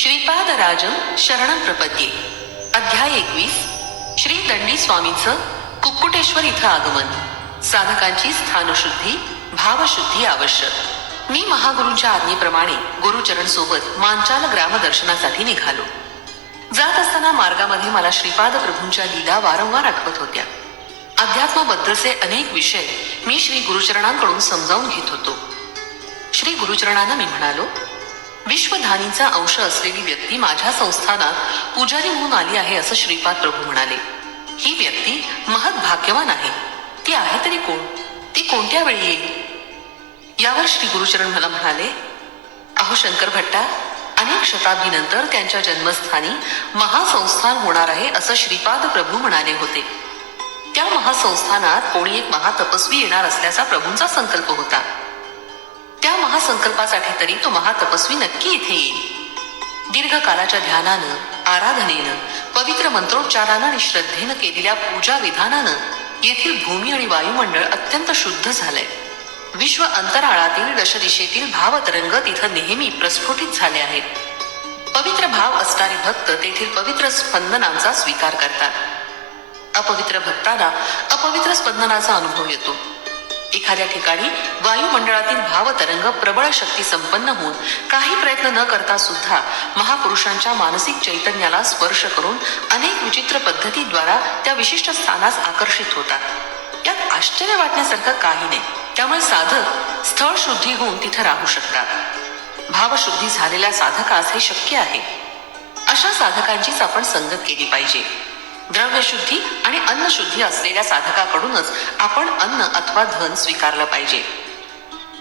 श्रीपादराजं शरणं प्रपद्ये. अध्याय 21. श्री दंडी स्वामींचं कुक्कुटेश्वर इथं आगमन. साधकांची स्थानशुद्धी, भावशुद्धी आवश्यक. मी महागुरूंच्या आज्ञेप्रमाणे गुरुचरण सोबत मांचाल ग्रामदर्शनासाठी निघालो. जात असताना मार्गामध्ये मला श्रीपाद प्रभूंच्या लीला वारंवार आठवत होत्या. अध्यात्माबद्दलचे अनेक विषय मी श्री गुरुचरणांकडून समजावून घेत होतो. श्री गुरुचरणांना मी म्हणालो, विश्वधानीचा अंश असलेली व्यक्ती माझ्या संस्थानात पुजारी म्हणून आली आहे असं श्रीपाद प्रभू म्हणाले. ही व्यक्ती महत् भाग्यवान आहे. ती आहे तरी कोण? ती कोणत्या वेळी येईल? यावर श्री गुरुचरण मला म्हणाले, अहो शंकर भट्टा, अनेक शताब्दीनंतर त्यांच्या जन्मस्थानी महासंस्थान होणार आहे असं श्रीपाद प्रभू म्हणाले होते. त्या महासंस्थानात कोणी एक महातपस्वी येणार असल्याचा प्रभूंचा संकल्प होता. त्या महासंकल्पासाठी तरी तो महातपस्वी नक्की इथे येईल. दीर्घकालाच्या ध्यानानं, आराधनेनं, पवित्र मंत्रोच्चारानं आणि श्रद्धेनं केलेल्या पूजा विधानानं येथील भूमी आणि वायुमंडळ अत्यंत शुद्ध झालंय. विश्व अंतराळातील दशदिशेतील भावतरंग तिथं नेहमी प्रस्फुटित झाले आहेत. पवित्र भाव असणारे भक्त तेथील पवित्र स्पंदनांचा स्वीकार करतात. अपवित्र भक्तांना अपवित्र स्पंदनाचा अनुभव येतो. एखाद्या ठिकाणी वायुमंडळातील भावतरंग प्रबळ शक्ती संपन्न होऊन काही प्रयत्न न करता सुद्धा महापुरुषांच्या मानसिक चैतन्याला स्पर्श करून अनेक विचित्र पद्धतीद्वारा त्या विशिष्ट स्थानास आकर्षित होतात. यात आश्चर्य वाटण्यासारखं काही नाही. त्यामुळे साधक स्थळ शुद्धी होऊन तिथे राहू शकतात. भावशुद्धी झालेल्या साधकास हे शक्य आहे. अशा साधकांचीच आपण संगत केली पाहिजे. द्रव्यशुद्धी आणि अन्नशुद्धी असलेल्या साधकाकडूनच आपण अन्न अथवा धन स्वीकारलं पाहिजे.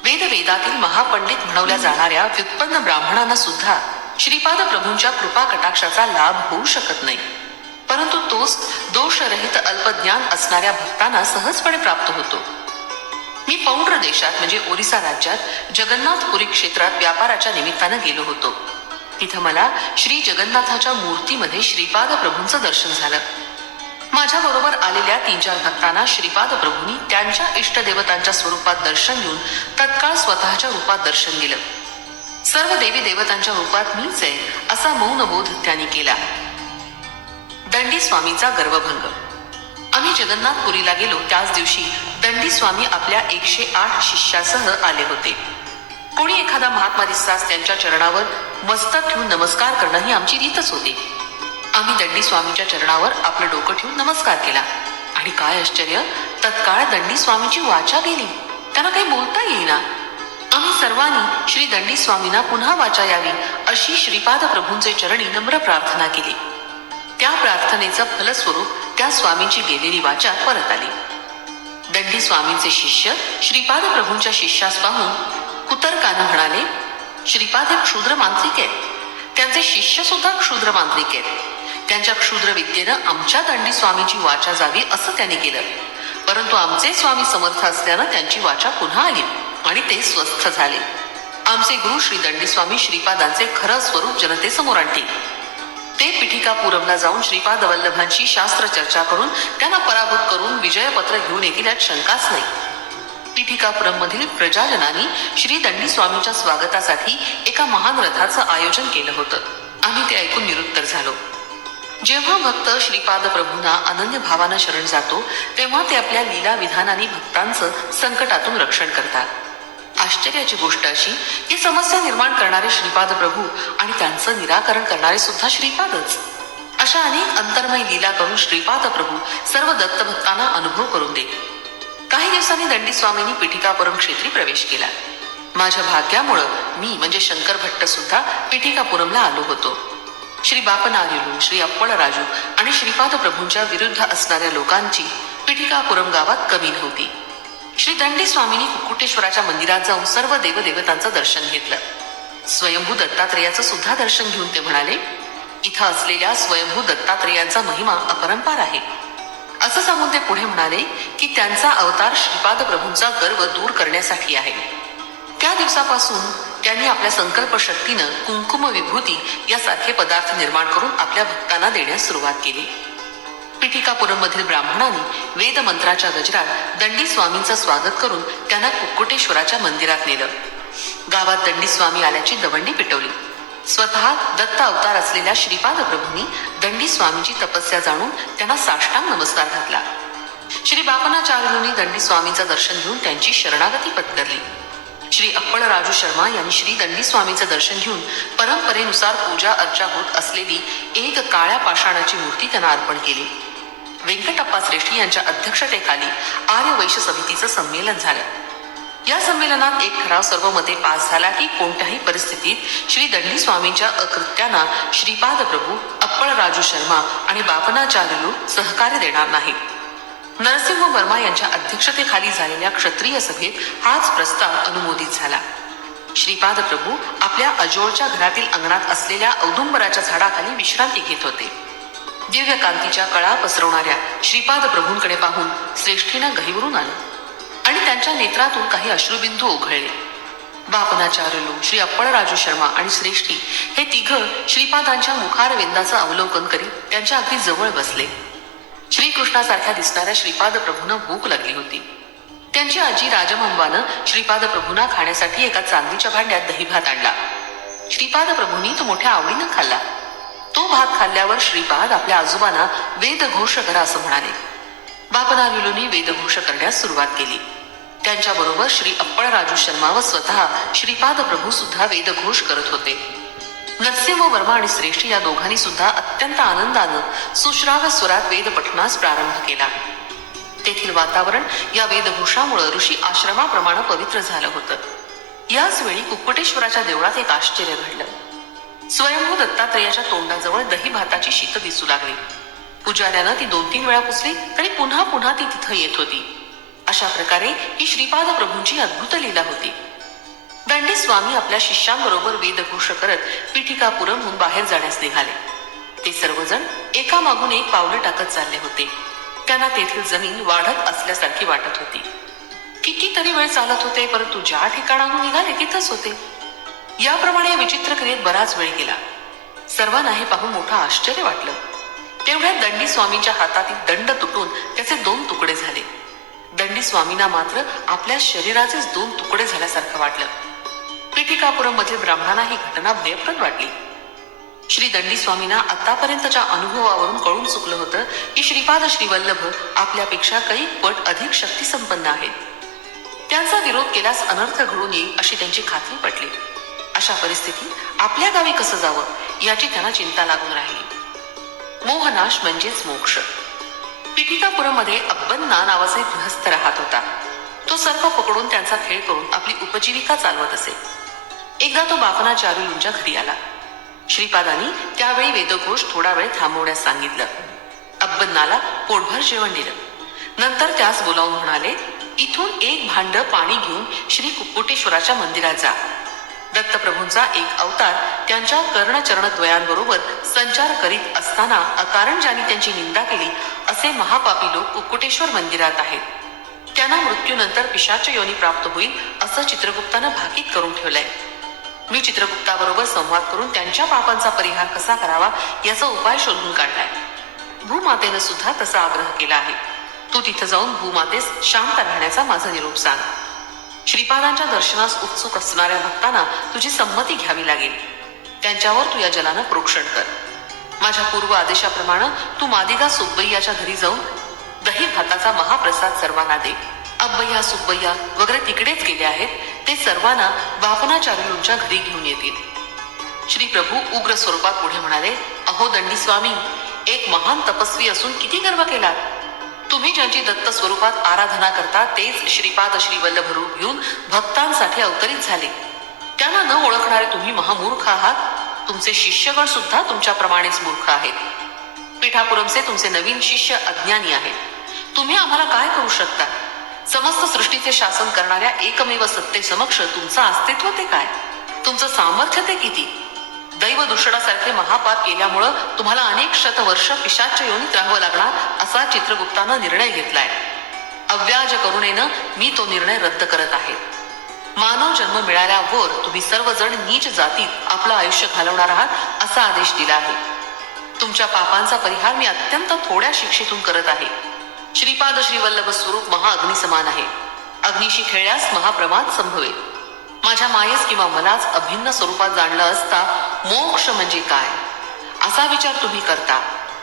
वेदातील महापंडित म्हणवल्या जाणाऱ्या व्युत्पन्न ब्राह्मणांना सुद्धा श्रीपाद प्रभूंच्या कृपा कटाक्षाचा लाभ होऊ शकत नाही. परंतु तोच दोषरहित अल्पज्ञान असणाऱ्या भक्तांना सहजपणे प्राप्त होतो. मी पौंड्र देशात म्हणजे ओरिसा राज्यात जगन्नाथपुरी क्षेत्रात व्यापाराच्या निमित्तानं गेलो होतो. तिथं मला श्री जगन्नाथाच्या मूर्तीमध्ये श्रीपाद प्रभूंचं दर्शन झालं. माझ्या बरोबर आलेल्या 3-4 भक्तांना श्रीपाद प्रभूंनी त्यांच्या इष्टदेवतांच्या स्वरूपात दर्शन देऊन तत्काळ स्वतःच्या रूपात दर्शन दिलं. सर्व देवी देवतांच्या रूपात मीच आहे असा मौनबोध त्यांनी केला. दंडी स्वामीचा गर्वभंग. आम्ही जगन्नाथपुरीला गेलो त्याच दिवशी दंडी स्वामी आपल्या 108 शिष्यासह आले होते. कोणी एखादा महात्मा दिसताच त्यांच्या चरणावर मस्तक ठेवून नमस्कार करणं ही आमची रीतच होती. आम्ही दंडी स्वामीच्या चरणावर आपलं डोकं ठेवून नमस्कार केला आणि काय आश्चर्य, तत्काळ दंडी स्वामीची वाचा गेली. त्यांना काही बोलता येईना. आम्ही सर्वांनी श्री दंडी स्वामींना पुन्हा वाचा यावी अशी श्रीपाद प्रभूंचे चरणी नम्र प्रार्थना केली. त्या प्रार्थनेचं फलस्वरूप त्या स्वामींची गेलेली वाचा परत आली. दंडी स्वामींचे शिष्य श्रीपाद प्रभूंच्या शिष्यास पाहून कुतर्कानं म्हणाले, श्रीपाद हे क्षुद्र मांत्रिक आहेत. त्यांचे शिष्य सुद्धा क्षुद्र मांत्रिक आहेत. त्यांच्या क्षुद्र विद्येनं आमच्या दंडी स्वामींची वाचा जावी असं त्यांनी केलं. परंतु आमचे स्वामी समर्थ असल्यानं त्यांची वाचा पुन्हा आली आणि ते स्वस्थ झाले. आमचे गुरु श्री दंडी स्वामी श्रीपादांचे खरं स्वरूप जनतेसमोर आणतील. ते पिठिकापुरमला जाऊन श्रीपाद वल्लभांशी शास्त्र चर्चा करून त्यांना पराभूत करून विजयपत्र घेऊन येतील यात शंकाच नाही. पिठिकापुरम मधील प्रजाजनांनी श्री दंडी स्वामींच्या स्वागतासाठी एका महान रथाचं आयोजन केलं होतं. आम्ही ते ऐकून निरुत्तर झालो. जेव्हा भक्त श्रीपाद प्रभूंना अनन्य भावानं शरण जातो तेव्हा ते आपल्या लीला विधानाने भक्तांचं संकटातून रक्षण करतात. आश्चर्याची गोष्ट अशी की समस्या निर्माण करणारे श्रीपाद प्रभू आणि त्यांचं निराकरण करणारे सुद्धा श्रीपादच. अशा अनेक अंतर्मय लीला करून श्रीपाद प्रभू सर्व दत्तभक्तांना अनुभव करून देत. काही दिवसांनी दंडी स्वामींनी पिठिकापुरम क्षेत्री प्रवेश केला. माझ्या भाग्यामुळं मी म्हणजे शंकर भट्ट सुद्धा पिठिकापुरमला आलो होतो. श्री बापनार्युलू, श्री अप्पळराजू आणि श्रीपाद प्रभूंच्या विरुद्ध असणाऱ्या लोकांची पिठिकापुरम गावात कमी नव्हती. श्री दंडी स्वामींनी कुक्कुटेश्वराच्या मंदिरात जाऊन सर्व देवदेवतांचं दर्शन घेतलं. स्वयंभू दत्तात्रेयाचं सुद्धा दर्शन घेऊन ते म्हणाले, इथं असलेल्या स्वयंभू दत्तात्रेयांचा महिमा अपरंपार आहे. असं सांगून ते पुढे म्हणाले की त्यांचा अवतार श्रीपाद प्रभूंचा गर्व दूर करण्यासाठी आहे. त्या दिवसापासून त्यांनी आपल्या संकल्प शक्तीनं कुंकुम विभूती यासारखे पदार्थ निर्माण करून आपल्या भक्तांना देण्यास सुरुवात केली. पिठिकापुरम मधील ब्राह्मणांनी वेद मंत्राच्या गजरात दंडी स्वामींचं स्वागत करून त्यांना कुक्कुटेश्वराच्या मंदिरात नेलं. गावात दंडी स्वामी आल्याची दवंडी पिटवली. स्वतः दत्त अवतार असलेल्या श्रीपाद प्रभूंनी दंडी स्वामींची तपस्या जाणून त्यांना साष्टांग नमस्कार घातला. श्री बापनाचार्यूंनी दंडी स्वामींचं दर्शन घेऊन त्यांची शरणागती पत्करली. श्री अप्पळ राजू शर्मा यांनी श्री दंडी स्वामींचं दर्शन घेऊन परंपरेनुसार पूजा अर्चा होत असलेली एक काळ्या पाषाणाची मूर्ती त्यांना अर्पण केली. व्यंकटप्पा श्रेष्ठी यांच्या अध्यक्षतेखाली आर्य वैश्य समितीचं संमेलन झालं. या संमेलनात एक ठराव सर्व मते पास झाला की कोणत्याही परिस्थितीत श्री दंडी स्वामींच्या अकृत्यांना श्रीपाद प्रभू, अप्पळ राजू शर्मा आणि बापनाचार्युलू सहकार्य देणार नाहीत. नरसिंह वर्मा यांच्या अध्यक्षतेखाली झालेल्या क्षत्रिय सभेत हाच प्रस्ताव अनुमोदित झाला. श्रीपाद प्रभू आपल्या अजोळच्या घरातील अंगणात असलेल्या औदुंबराच्या झाडाखाली विश्रांती घेत होते. दिव्य कांतीच्या कळा पसरवणाऱ्या श्रीपाद प्रभूंकडे पाहून श्रेष्ठीनं गहिवरून आलं आणि त्यांच्या नेत्रातून काही अश्रुबिंदू ओघळले. बापनाचार्युलू, श्री अप्पळ राजू शर्मा आणि श्रेष्ठी हे तिघ श्रीपादांच्या मुखारविंदाचं अवलोकन करीत त्यांच्या अगदी जवळ बसले. श्रीकृष्णासारख्या दिसणाऱ्या श्रीपाद प्रभूंना भूक लागली होती. त्यांची आजी राजमंबानं श्रीपाद प्रभूंना खाण्यासाठी एका चांदीच्या भांड्यात दही भात आणला. श्रीपाद प्रभूंनी तो मोठ्या आवडीनं खाल्ला. तो भात खाल्ल्यावर श्रीपाद आपल्या आजोबांना वेदघोष करा असं म्हणाले. बापनार्युलूंनी वेदघोष करण्यास सुरुवात केली. त्यांच्याबरोबर श्री अप्पळ राजू शर्मा व स्वतः श्रीपाद प्रभू सुद्धा वेदघोष करत होते. नरसिंह वर्मा आणि श्रेष्ठी या दोघांनी सुद्धा अत्यंत आनंदानं सुश्राव्य स्वरात वेद पठणास प्रारंभ केला. तेथील वातावरण या वेदघोषामुळे ऋषी आश्रमाप्रमाणे पवित्र झालं होतं. याच वेळी कुक्कुटेश्वराच्या देवळात एक आश्चर्य घडलं. स्वयंभू दत्तात्रयाच्या तोंडाजवळ दही भाताची शीत दिसू लागली. पुजाऱ्यानं ती 2-3 वेळा पुसली तरी पुन्हा पुन्हा ती तिथं येत होती. अशा प्रकारे ही श्रीपाद प्रभूंची अद्भुत लीला होती. दंडी स्वामी आपल्या शिष्यांबरोबर वेदघोष करत पीठिकापुरमहून बाहेर जाण्यास निघाले. ते सर्वजण एकामागून एक पावलं टाकत चालले होते. त्यांना तेथील जमीन वाढत असल्यासारखी वाटत होती. कितीतरी वेळ चालत होते, परंतु ज्या ठिकाणाहून निघाले तिथंच होते. याप्रमाणे विचित्र क्रियेत बराच वेळ गेला. सर्वांना हे पाहून मोठं आश्चर्य वाटलं. तेवढ्यात दंडी स्वामींच्या हातातील दंड तुटून त्याचे 2 तुकडे झाले. दंडी स्वामींना मात्र आपल्या शरीराचेच 2 तुकडे झाल्यासारखं वाटलं. पीठिकापुरम मधील ब्राह्मणांना ही घटना भयप्रद वाटली. श्री दंडी स्वामींना आतापर्यंतच्या अनुभवावरून कळून चुकलं होतं की श्रीपाद श्रीवल्लभ आपल्यापेक्षा कैक पट अधिक शक्तिसंपन्न आहेत. त्यांचा विरोध केल्यास अनर्थ घडून येईल अशी त्यांची खात्री पटली. अशा परिस्थितीत आपल्या गावी कसं जावं याची त्यांना चिंता लागून राहिली. मोहनाश म्हणजेच मोक्ष. पीठिकापुरम मध्ये अब्बन्ना नावाचा एक गृहस्थ राहत होता. तो सर्प पकडून त्यांचा खेळ करून आपली उपजीविका चालवत असे. एकदा तो बापनाचार्युलूंच्या घरी आला. श्रीपादांनी त्यावेळी वेदघोष थोडा वेळ थांबवण्यास सांगितलं. अब्बन्नाला पोटभर जेवण दिलं. नंतर त्यास बोलावून म्हणाले, इथून 1 भांड पाणी घेऊन श्री कुक्कुटेश्वराच्या मंदिरात जा. दत्तप्रभूंचा एक अवतार त्यांच्या कर्णचरणद्वयांबरोबर संचार करीत असताना अकारण ज्यांनी त्यांची निंदा केली असे महापापी लोक कुक्कुटेश्वर मंदिरात आहेत. त्यांना मृत्यूनंतर पिशाच योनी प्राप्त होईल असं चित्रगुप्तानं भाकीत करून ठेवलंय. मी चित्रगुप्ताबरोबर संवाद करून त्यांच्या पापांचा परिहार कसा करावा याचा उपाय शोधून काढलाय. भूमातेनं सुद्धा तसा आग्रह केला आहे. तू तिथं जाऊन भूमातेस शांत राहण्याचा माझा निरोप सांग. श्रीपादांच्या दर्शनास उत्सुक असणाऱ्या भक्तांना तुझी संमती घ्यावी लागेल. त्यांच्यावर तू या जलानं प्रोक्षण कर. माझ्या पूर्व आदेशाप्रमाणे तू मादिगा सुब्बय्याच्या घरी जाऊन दही भाताचा महाप्रसाद सर्वांना दे. अब्बय्या सुब्बय्या वगैरे तिकडेच गेले आहेत. ते सर्वांना बापनाचार्युलूंच्या घरी घेऊन येतील. श्री प्रभू उग्र स्वरूपात पुढे म्हणाले, अहो दंडी स्वामी, एक महान तपस्वी असून किती गर्व केला. तुम्ही ज्यांची दत्त स्वरूपात आराधना करता तेच श्रीपाद श्रीवल्लभ रूप घेऊन भक्तांसाठी अवतरित झाले. त्यांना न ओळखणारे तुम्ही महामूर्ख आहात. तुमचे शिष्यगण सुद्धा तुमच्याप्रमाणेच मूर्ख आहेत. पीठापुरमचे तुमचे नवीन शिष्य अज्ञानी आहेत. तुम्ही आम्हाला काय करू शकता. समस्त सृष्टीचे शासन करणाऱ्या एकमेव सत्ते समक्ष तुमचं अस्तित्व ते काय, तुमचं सामर्थ्य ते किती. दैव दूषणासारखे महापाप केल्यामुळं तुम्हाला अनेक शतवर्ष पिशाच्य योनीत राहावं लागणार असा चित्रगुप्तानं निर्णय घेतलाय. अव्याज करुणेनं मी तो निर्णय रद्द करत आहे. मानव जन्म मिळाल्यावर तुम्ही सर्वजण नीच जातीत आपलं आयुष्य घालवणार आहात असा आदेश दिला आहे. तुमच्या पापांचा परिहार मी अत्यंत थोड्या शिक्षेतून करत आहे. श्रीपाद श्रीवल्लभ स्वरूप महाअग्नी समान आहे. अग्निशी खेळल्यास महाप्रमाद संभवेल. माझ्या मायेस किंवा मलाच अभिन्न स्वरूपात जाणलं असता मोक्ष म्हणजे काय असा विचार तुम्ही करता.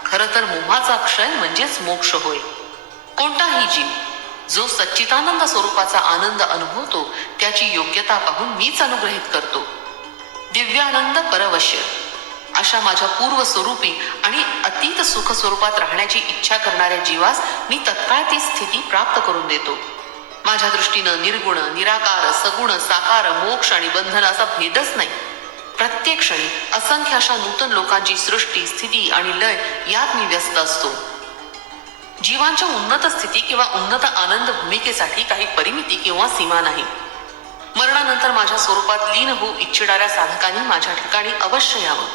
खरं तर मोहाचा क्षय म्हणजेच मोक्ष होय. कोणताही जीव जो सच्चिदानंद स्वरूपाचा आनंद अनुभवतो त्याची योग्यता पाहून मीच अनुग्रहित करतो. दिव्यानंद परवश्य अशा माझ्या पूर्व स्वरूपी आणि अतीत सुख स्वरूपात राहण्याची इच्छा करणाऱ्या जीवास मी तत्काळ ती स्थिती प्राप्त करून देतो. माझ्या दृष्टीनं निर्गुण, निराकार, सगुण, साकार, मोक्ष आणि बंधन असा भेदच नाही. प्रत्येक क्षणी असंख्य अशा नूतन लोकांची सृष्टी, स्थिती आणि लय यात मी व्यस्त असतो. जीवांच्या उन्नत स्थिती किंवा उन्नत आनंद भूमिकेसाठी काही परिमिती किंवा सीमा नाही. मरणानंतर माझ्या स्वरूपात लीन होऊ इच्छिणाऱ्या साधकांनी माझ्या ठिकाणी अवश्य यावं.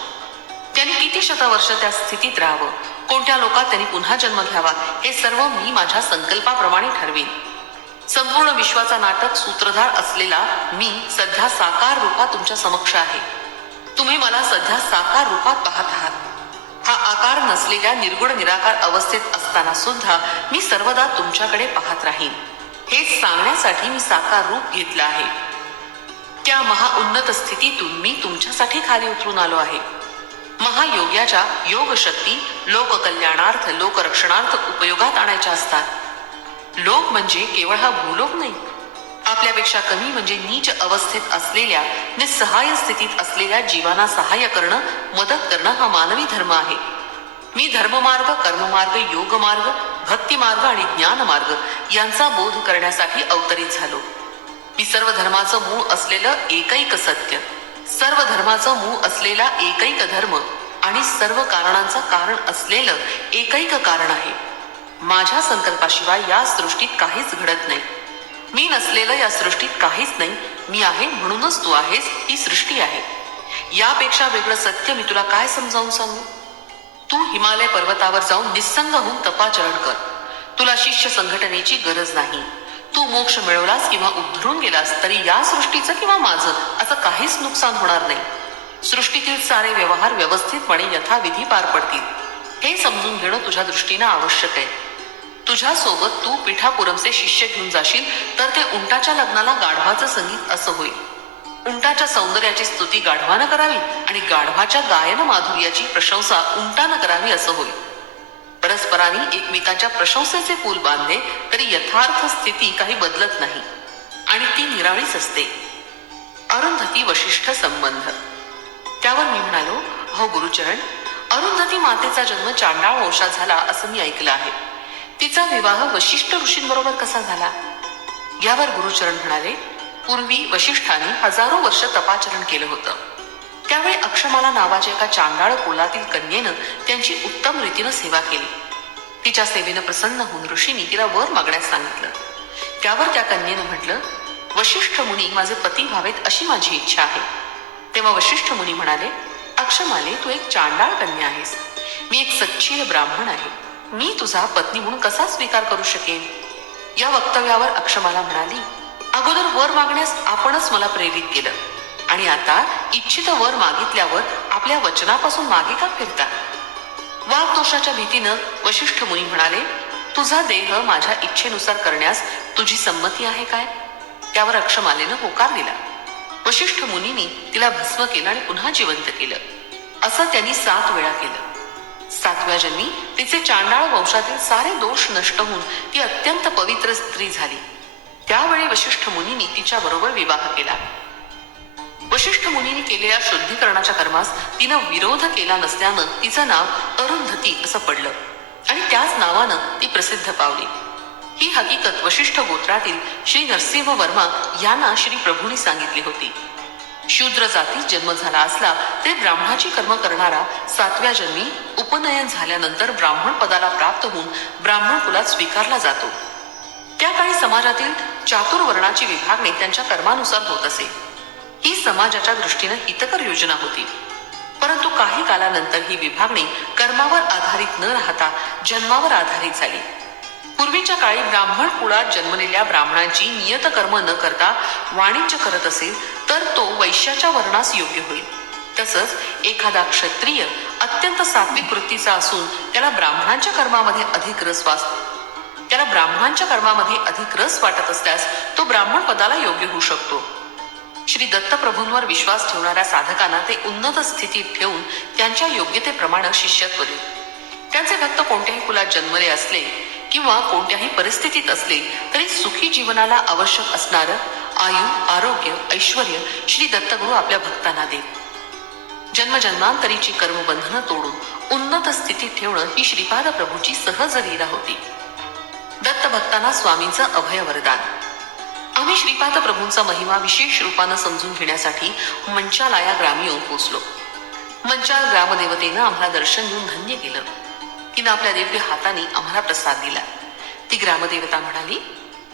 त्यांनी किती शतवर्ष त्या स्थितीत राहावं, कोणत्या लोकात त्यांनी पुन्हा जन्म घ्यावा, हे सर्व मी माझ्या संकल्पाप्रमाणे ठरवीन. संपूर्ण विश्वाचा नाटक सूत्रधार असलेला मी सध्या साकार रूपात तुमच्या समक्ष आहे. तुम्ही मला सध्या साकार रूपात पाहत आहात. हा आकार नसलेल्या निर्गुण निराकार अवस्थेत असताना सुद्धा मी सर्वदा तुमच्याकडे पाहत राहीन. हेच सांगण्यासाठी मी साकार रूप घेतलं आहे. त्या महाउन्नत स्थितीतून मी तुमच्यासाठी खाली उतरून आलो आहे. महायोग्याच्या योग शक्ती लोककल्याणार्थ, लोकरक्षणार्थ उपयोगात आणायच्या असतात. लोक म्हणजे केवळ हा भूलोक नाही. आपल्यापेक्षा कमी म्हणजे नीच अवस्थेत असलेल्या, निस्सहाय्य स्थितीत असलेल्या जीवांना सहाय्य करणं, मदत करणं हा मानवी धर्म आहे. मी धर्ममार्ग, कर्ममार्ग, योगमार्ग, भक्तिमार्ग आणि ज्ञानमार्ग यांचा बोध करण्यासाठी अवतरित झालो. मी सर्व धर्माचं मूळ असलेलं एकैक सत्य, सर्व धर्माचं मूळ असलेला एकैक धर्म आणि सर्व कारणांचं कारण असलेलं एकैक कारण आहे. माझ्या संकल्पाशिवाय या सृष्टीत काहीच घडत नाही. मी नसलेलं या सृष्टीत काहीच नाही. मी आहे म्हणूनच तू आहेस, ही सृष्टी आहे. यापेक्षा वेगळं सत्य मी तुला काय समजावून सांगू? तू हिमालय पर्वतावर जाऊन निस्संग होऊन तपाचरण कर. तुला शिष्य संघटनेची गरज नाही. तू मोक्ष मिळवलास किंवा उद्धरून गेलास तरी या सृष्टीचं किंवा माझं असं काहीच नुकसान होणार नाही. सृष्टीतील सारे व्यवहार व्यवस्थितपणे यथाविधी पार पडतील. हे समजून घेणं तुझ्या दृष्टीनं आवश्यक आहे. तुझ्यासोबत तू पिठापुरमचे शिष्य घेऊन जाशील तर ते उंटाच्या लग्नाला गाढवाचं संगीत असं होईल. उंटाच्या सौंदर्याची स्तुती गाढवानं करावी आणि गाढवाच्या गायन माधुर्याची प्रशंसा उंटानं करावी असं होईल. परस्परांनी एकमेकांच्या प्रशंसेचे पूल बांधले तरी यथार्थ स्थिती काही बदलत नाही आणि ती निराळीच असते. अरुंधती वशिष्ठ संबंध. त्यावर मी म्हणालो, हो गुरुचरण, अरुंधती मातेचा जन्म चांडाळ वंशात झाला असं मी ऐकलं आहे. तिचा विवाह वशिष्ठ ऋषींबरोबर कसा झाला? यावर गुरुचरण म्हणाले, पूर्वी वशिष्ठांनी हजारो वर्ष तपाचरण केलं होतं. त्यावेळी अक्षमाला नावाच्या एका चांडाळ कुलातील कन्येनं त्यांची उत्तम रीतीनं सेवा केली. तिच्या सेवेनं प्रसन्न होऊन ऋषींनी तिला वर मागण्यास सांगितलं. त्यावर त्या कन्येनं म्हटलं, वशिष्ठ मुनी माझे पती व्हावेत अशी माझी इच्छा आहे. तेव्हा वशिष्ठ मुनी म्हणाले, अक्षमाले, तू एक चांडाळ कन्या आहेस. मी एक सच्चिर ब्राह्मण आहे. मी तुझा पत्नी म्हणून कसा स्वीकार करू शकेन? या वक्तव्यावर अक्षमाला म्हणाली, अगोदर वर मागण्यास आपणच मला प्रेरित केलं आणि आता इच्छित वर मागितल्यावर आपल्या वचनापासून मागे का फिरता? वाघदोषाच्या भीतीनं वशिष्ठ मुनी म्हणाले, तुझा देह माझ्या इच्छेनुसार करण्यास तुझी संमती आहे काय? त्यावर अक्षमालेनं होकार दिला. वशिष्ठ मुनींनी तिला भस्म केलं आणि पुन्हा जिवंत केलं. असं त्यांनी 7 वेळा केलं. 7व्या जन्मी तिचे चांडाळ वंशातील सारे दोष नष्ट होऊन ती अत्यंत पवित्र स्त्री झाली. त्यावेळी वशिष्ठ मुनींनी तिच्या बरोबर विवाह केला. वशिष्ठ मुनींनी केलेल्या शुद्धीकरणाच्या कर्मास तिनं विरोध केला नसल्यानं तिचं नाव अरुंधती असं पडलं आणि त्याच नावानं ती प्रसिद्ध पावली. ही हकीकत वशिष्ठ गोत्रातील श्री नरसिंह वर्मा यांना श्री प्रभूंनी सांगितली होती. शूद्र जातीत जन्म झाला असला तरी ब्राह्मणाची कर्म करणारा 7व्या जन्मी उपनयन झाल्यानंतर ब्राह्मण पदाला प्राप्त होऊन ब्राह्मण कुलात स्वीकारला जातो. त्या काळी समाजातील चातुर्वर्णाची विभागणी त्यांच्या कर्मानुसार होत असे. ही समाजाच्या दृष्टीनं हितकर योजना होती. परंतु काही कालानंतर ही विभागणी कर्मावर आधारित न राहता जन्मावर आधारित झाली. पूर्वीच्या काळी ब्राह्मण कुळात जन्मलेल्या ब्राह्मणांची नियत कर्म न करता वाणिज्य करत असेल तर तो वैश्याच्या वर्णास योग्य होईल. तसंच एखादा क्षत्रिय अत्यंत सात्विक वृत्तीचा असून त्याला ब्राह्मणांच्या कर्मामध्ये अधिक रस वाटत असल्यास तो ब्राह्मण पदाला योग्य होऊ शकतो. श्री दत्तप्रभूंवर विश्वास ठेवणाऱ्या साधकांना ते उन्नत स्थितीत ठेवून त्यांच्या योग्यतेप्रमाणे शिष्यत्व देत. त्यांचे भक्त कोणत्याही कुलात जन्मले असले किंवा कोणत्याही परिस्थितीत असले तरी सुखी जीवनाला आवश्यक असणारं आयु, आरोग्य, ऐश्वर श्री दत्तगुरु आपल्या भक्तांना देत. जन्मजन्मांतरीची कर्मबंधनं तोडून उन्नत स्थितीत ठेवणं ही श्रीपाद प्रभूची सहज लीला होती. दत्त भक्तांना स्वामींचं अभय वरदान. आम्ही श्रीपाद प्रभूंचा महिमा विशेष रूपानं समजून घेण्यासाठी मंचाला या ग्रामी येऊन पोचलो. मंचाल ग्रामदेवतेनं आम्हाला दर्शन देऊन धन्य केलं. तिनं आपल्या दिव्य हाताने आम्हाला प्रसाद दिला. ती ग्रामदेवता म्हणाली,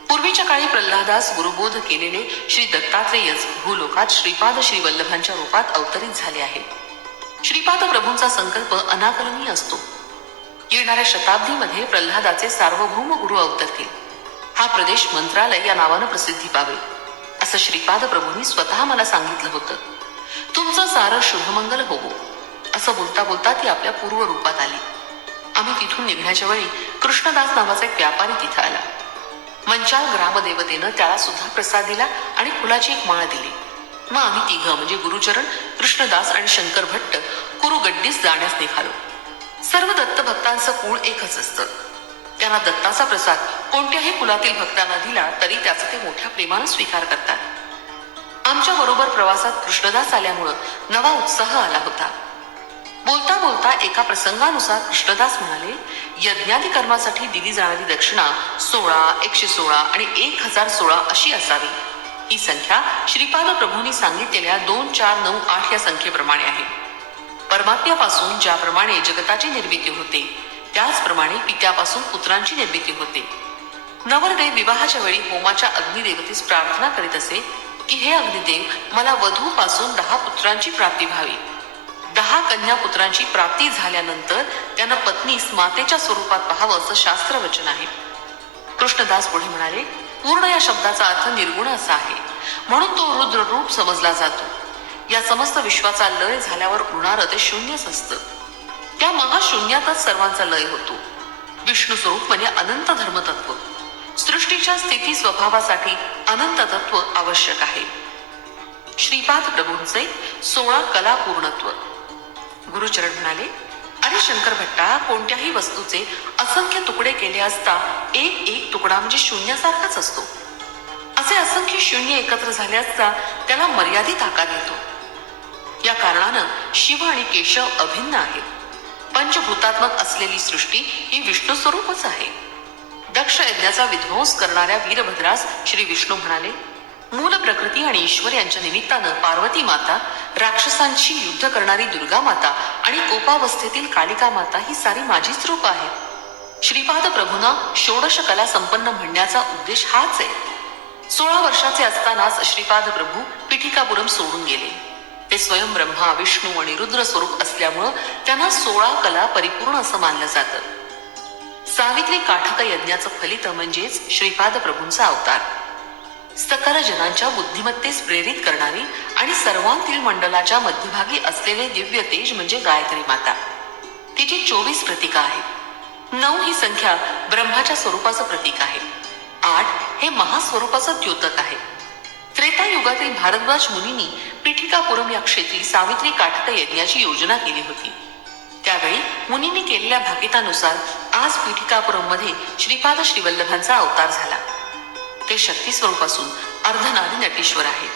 पूर्वीच्या काळी प्रल्हादास गुरुबोध केलेले श्री दत्तात्रेयच भूलोकात श्रीपाद श्री वल्लभांच्या रूपात अवतरित झाले आहे. श्रीपाद प्रभूंचा संकल्प अनाकलनीय असतो. येणाऱ्या शताब्दीमध्ये प्रल्हादाचे सार्वभौम गुरु अवतरतील. हा प्रदेश मंत्रालय या नावानं प्रसिद्धी पावेल असं श्रीपाद प्रभूंनी स्वतः मला सांगितलं होतं. तुमचं सारं शुभमंगल होवो असं बोलता बोलता ती आपल्या पूर्व रूपात आली. आम्ही तिथून निघण्याच्या वेळी कृष्णदास नावाचा एक व्यापारी तिथं आला. मंचाल ग्रामदेवतेनं त्याला सुद्धा प्रसाद दिला आणि फुलाची एक माळ दिली. मग आम्ही तिघं म्हणजे गुरुचरण, कृष्णदास आणि शंकर भट्ट कुरुगड्डीस जाण्यास निघालो. सर्व दत्त भक्तांचं कुळ एकच असतं. त्यांना दत्ताचा प्रसाद कोणत्याही कुलातील भक्तांना दिला तरी त्याचा ते मोठ्या प्रेमानं स्वीकार करतात. आमच्या बरोबर प्रवासात कृष्णदास आल्यामुळं नवा उत्साह आला होता. बोलता बोलता एका प्रसंगानुसार कृष्णदास म्हणाले, यज्ञादी कर्मासाठी दिली जाणारी दक्षिणा 16, 116 आणि 1016 अशी असावी. ही संख्या श्रीपाद प्रभूंनी सांगितलेल्या 2, 4, 9, 8 या संख्येप्रमाणे आहे. परमात्म्यापासून ज्याप्रमाणे जगताची निर्मिती होते त्याचप्रमाणे पित्यापासून पुत्रांची निर्मिती होते. नवरदेव विवाहाच्या वेळी होमाच्या अग्निदेवतेस प्रार्थना करीत असे की हे अग्निदेव मला वधूपासून 10 पुत्रांची प्राप्ती व्हावी. 10 कन्या पुत्रांची प्राप्ती झाल्यानंतर त्यांना पत्नीस मातेच्या स्वरूपात पाहावं असं शास्त्रवचन आहे. कृष्णदास पुढे म्हणाले, पूर्ण या शब्दाचा अर्थ निर्गुण असा आहे, म्हणून तो रुद्र रूप समजला जातो. या समस्त विश्वाचा लय झाल्यावर उरणारं ते शून्यच असतं. त्या महाशून्यातच सर्वांचा लय होतो. विष्णू स्वरूप म्हणजे अनंत धर्मतत्व. सृष्टीच्या स्थिती स्वभावासाठी अनंत तत्व आवश्यक आहे. श्रीपाद प्रभूंचे 16 कला पूर्णत्व. गुरुचरण म्हणाले, अरे शंकर भट्टा, कोणत्याही वस्तूचे असंख्य तुकडे केले असता एक एक तुकडा म्हणजे शून्यासारखाच असतो. असे असंख्य शून्य एकत्र झाले असता त्याला मर्यादित आकार येतो. या कारणानं शिव आणि केशव अभिन्न आहेत. पंचभूतात्मक असलेली सृष्टी ही विष्णू स्वरूपच आहे. दक्ष यज्ञाचा विध्वंस करणाऱ्या वीरभद्रास श्री विष्णू म्हणाले, मूल प्रकृती आणि ईश्वर यांच्या निमित्तानं पार्वती माता, राक्षसांशी युद्ध करणारी दुर्गा माता आणि कोपावस्थेतील कालिका माता ही सारी माझीच रूप आहे. श्रीपाद प्रभूंना 16 कला संपन्न म्हणण्याचा उद्देश हाच आहे. 16 वर्षाचे असतानाच श्रीपाद प्रभू पिठिकापुरम सोडून गेले. ते स्वयं ब्रह्मा, विष्णू आणि रुद्र स्वरूप असल्यामुळं त्यांना 16 कला परिपूर्ण असं मानलं जातं. सावित्री काठक यज्ञाचं फलित म्हणजेच श्रीपाद प्रभूंचा अवतार. सकल जनांच्या बुद्धिमत्तेस प्रेरित करणारी आणि सर्वांतील मंडलाच्या मध्यभागी असलेले दिव्य तेज म्हणजे गायत्री माता. तिची 24 प्रतीका आहेत. 9 ही संख्या ब्रह्माच्या स्वरूपाचं प्रतीक आहे. 8 हे महास्वरूपाचं द्योतक आहे. त्रेतायुगातील भारद्वाज मुनींनी पिठिकापुरम या क्षेत्री सावित्री काठक यज्ञाची योजना केली होती. त्यावेळी मुनींनी केलेल्या भाकितानुसार आज पिठिकापुरम मध्ये श्रीपाद श्रीवल्लभांचा अवतार झाला. ते शक्ती स्वरूपासून अर्धनारी नटेश्वर आहे.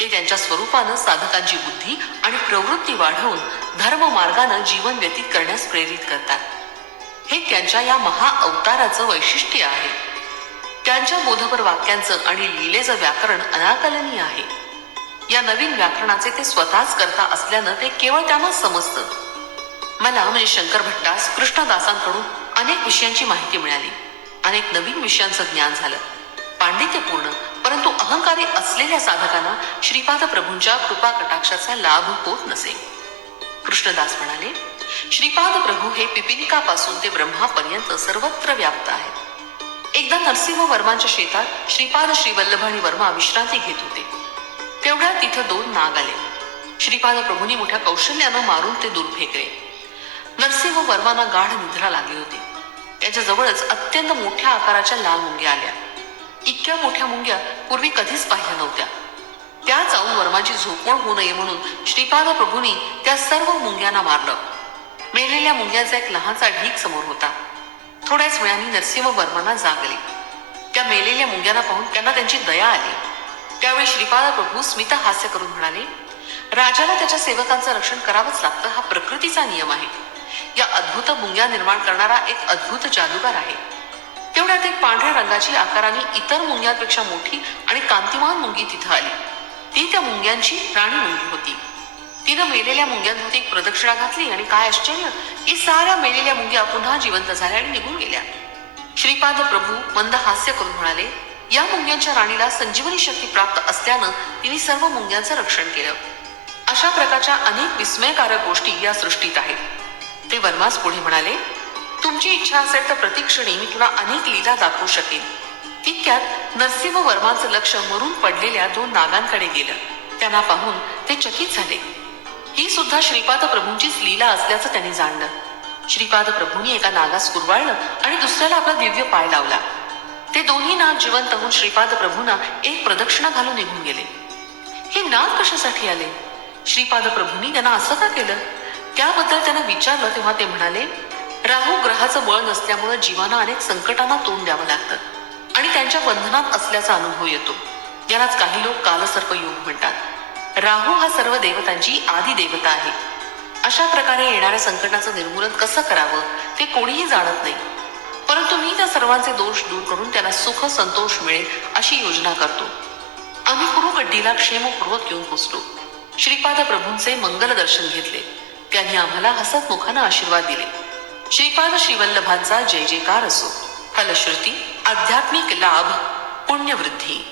ते त्यांच्या स्वरूपानं साधकांची बुद्धी आणि प्रवृत्ती वाढवून धर्म मार्गानं जीवन व्यतीत करण्यास प्रेरित करतात. हे त्यांच्या या महा अवताराचं वैशिष्ट्य आहे. त्यांच्या बोधपर वाक्यांचं आणि लीलेचं व्याकरण अनाकलनीय आहे. या नवीन व्याकरणाचे ते स्वतःच करता असल्यानं ते केवळ त्यांनाच समजतं. मला म्हणजे शंकर भट्टास कृष्णदासांकडून अनेक विषयांची माहिती मिळाली. अनेक नवीन विषयांचं ज्ञान झालं. पांडित्यपूर्ण परंतु अहंकारी असलेल्या साधकांना श्रीपाद प्रभूंच्या कृपा कटाक्षाचा लाभ होत नसे. कृष्णदास म्हणाले, श्रीपाद प्रभू हे पिपिलिकापासून ते ब्रह्मापर्यंत सर्वत्र व्याप्त आहेत. एकदा नरसिंह वर्मांच्या शेतात श्रीपाद श्रीवल्लभ आणि वर्मा विश्रांती घेत होते. तेवढ्यात तिथं 2 नाग आले. श्रीपाद प्रभूंनी मोठ्या कौशल्यानं मारून ते दूर फेकले. नरसिंह वर्मांना गाढ निद्रा लागली होती. त्याच्या जवळच अत्यंत मोठ्या आकाराच्या लाल मुंग्या आल्या. इतक्या मोठ्या मुंग्या पूर्वी कधीच पाहिल्या नव्हत्या. त्या जाऊन वर्माची झोपमोड होऊ नये म्हणून श्रीपाद प्रभूंनी त्या सर्व मुंग्यांना मारलं. मेलेल्या मुंग्यांचा एक लहानसा ढीक समोर होता. थोड्याच वेळाने नरसिंह वर्मांना जाग आली. त्या मेलेल्या मुंग्यांना पाहून त्यांना त्यांची दया आली. त्यावेळी श्रीपाद प्रभू स्मित हास्य करून म्हणाले, राजाला त्याच्या सेवकांचं रक्षण करावंच लागतं, हा प्रकृतीचा नियम आहे. या अद्भुत मुंग्या निर्माण करणारा एक अद्भुत जादूगार आहे. तेवढ्यात एक पांढऱ्या रंगाची आकाराने इतर मुंग्यांपेक्षा मोठी आणि कांतिमान मुंगी तिथं आली. ती त्या मुंग्यांची राणी मुंगी होती. तिनं मेलेल्या मुंग्यांभोवती एक प्रदक्षिणा घातली आणि काय आश्चर्य, की साऱ्या मेलेल्या मुंग्या पुन्हा जिवंत झाल्या आणि निघून गेल्या. श्रीपाद प्रभू मंद हास्य करून म्हणाले, या मुंग्यांच्या राणीला संजीवनी शक्ती प्राप्त असल्यानं तिने सर्व मुंग्यांचं रक्षण केलं. अशा प्रकारच्या अनेक विस्मयकारक गोष्टी या सृष्टीत आहेत. ते वर्मास पुढे म्हणाले, तुमची इच्छा असेल तर प्रतिक्षणी मी तुला अनेक लीला दाखवू शकेन. तितक्यात नरसिंह वर्मांचं लक्ष मरून पडलेल्या 2 नागांकडे गेलं. त्यांना पाहून ते चकित झाले. ही सुद्धा श्रीपाद प्रभूंचीच लीला असल्याचं त्यांनी जाणलं. श्रीपाद प्रभूंनी एका नागास कुरवाळलं आणि दुसऱ्याला आपला दिव्य पाय लावला. ते दोन्ही नाग जिवंत होऊन श्रीपाद प्रभूंना एक प्रदक्षिणा घालून निघून गेले. हे नाग कशासाठी आले? श्रीपाद प्रभूंनी त्यांना असं का केलं? त्याबद्दल त्यांना विचारलं तेव्हा ते म्हणाले, राहू ग्रहाचं बळ नसल्यामुळे जीवांना अनेक संकटांना तोंड द्यावं लागतं आणि त्यांच्या बंधनात असल्याचा अनुभव येतो. यालाच काही लोक कालसर्प योग म्हणतात. राहू हा सर्व देवतांची आदी देवता आहे. अशा प्रकारे येणाऱ्या संकटाचं निर्मूलन कसं करावं ते कोणीही जाणत नाही. परंतु मी त्या सर्वांचे दोष दूर करून त्यांना सुख संतोष मिळेल अशी योजना करतो. आम्ही कुरुगड्डीला क्षेमपूर्वक येऊन पोचलो. श्रीपाद प्रभूंचे मंगल दर्शन घेतले. त्यांनी आम्हाला हसत मुखानं आशीर्वाद दिले. श्रीपाद श्रीवल्लभांचा जय जयकार असो. फलश्रुती आध्यात्मिक लाभ पुण्यवृद्धी.